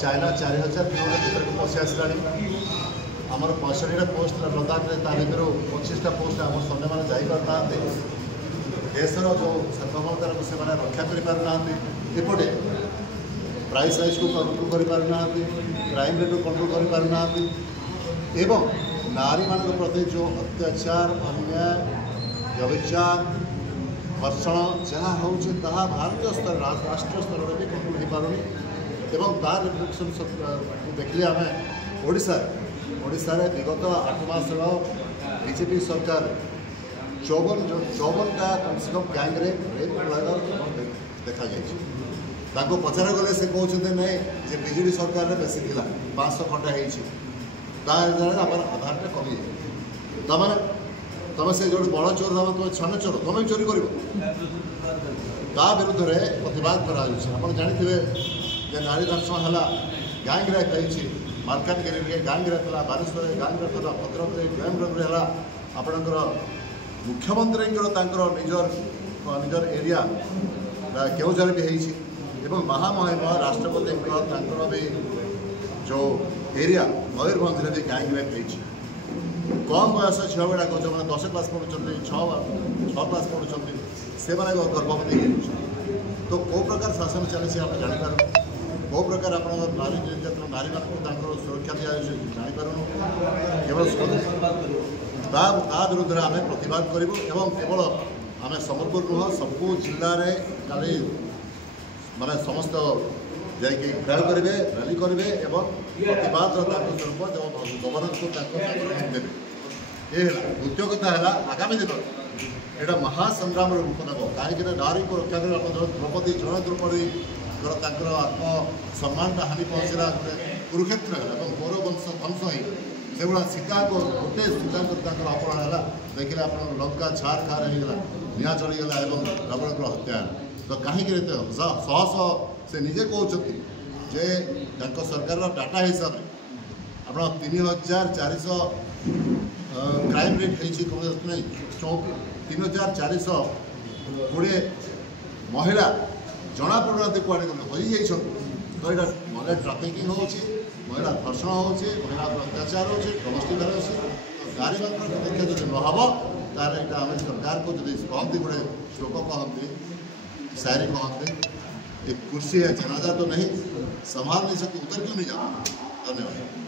China 4000 kilometre पशि आसला आमर 65टा post Ladakh में ता भर 25टा पोस्ट आम सैन्य मैंने जापार देशर जो सार्वभौमतार को से रक्षा करना एपटे प्राइस राइज को कंट्रोल करना क्राइम रेट को कंट्रोल करना एवं नारी मान प्रति जो अत्याचार अन्याय व्यभिचार धर्षण जहाँ हूँ भारतीय स्तर राष्ट्रीय स्तर में भी कंट्रोल हो पार एवं तार रिफ्लेक्शन देखिए आम ओडिशा विगत 8 मास बीजेपी सरकार 54टा कम से कम गैंग रेप देखा जाए पचार गले से कहते नहीं जे बीजेडी सरकार में बेसी थी 500 खंडा होमर आधारटा कमी जाए तुम से जो बड़ चोर दबा तुम छान चोर तुम भी चोरी कर विरुद्ध में प्रतिवाद कर जानते नारी दर्शन है गैंग रेप हो मालकानगिरी गैंग रेप है बालेश्वर गैंग रेप है भद्रक गैंग रेप है आपणकर मुख्यमंत्री निजर एरिया केउझर भी होती महामहिम राष्ट्रपति भी जो एरिया मयूरभंज भी गैंग रेप होती कम बयस झील गुड़ाक जो मैंने 10 क्लास पढ़ुं 6 क्लास पढ़ुं से गर्भवती तो कौ प्रकार शासन चली आप जापर कौ प्रकार आप नारी निर्यातन नारी मानक सुरक्षा दी जापारू केवल विरुद्ध में आम प्रतिवाद करूँ एवं केवल आम सम्बलपुर नुह सबू जिले में माने समस्त जाकि घेराव करेंगे रैली करेंगे और प्रतिवाद स्वरूप जो गवर्नर को देवे ये द्वितीय कथा है आगामी दिन यहाँ महासंग्राम रूप नब कहीं नारी को रक्षा कर द्रौपदी जन द्रौपदी आत्मसम्मानटा हानि पहुँचला कुरुक्षेत्र है गौरव वंश ध्वंस ही से गुड़ा सीता को गोटे सीता अपहरण है देखिए आप लंका छार खार होगा निआ चढ़ीगला रावण हत्या तो कहीं शह से निजे कहते जे सरकार डाटा हिसाब से आप 3400 क्राइम रेट नहीं 3420 महिला जना पड़ना कड़े गले हो जाइए तो यहाँ महिला ट्राफिकिंग हो महिला धर्षण हो महिला अत्याचार हो डोमेस्टिक वायलेंस नारी मान देखिए जो नहब तार यहाँ आम सरकार को जो कहती गोटे श्लोक कहते शायरी कहते एक कुर्सी है जनाजा तो नहीं संभाल नहीं सकती उतर क्यों नहीं जाता। धन्यवाद।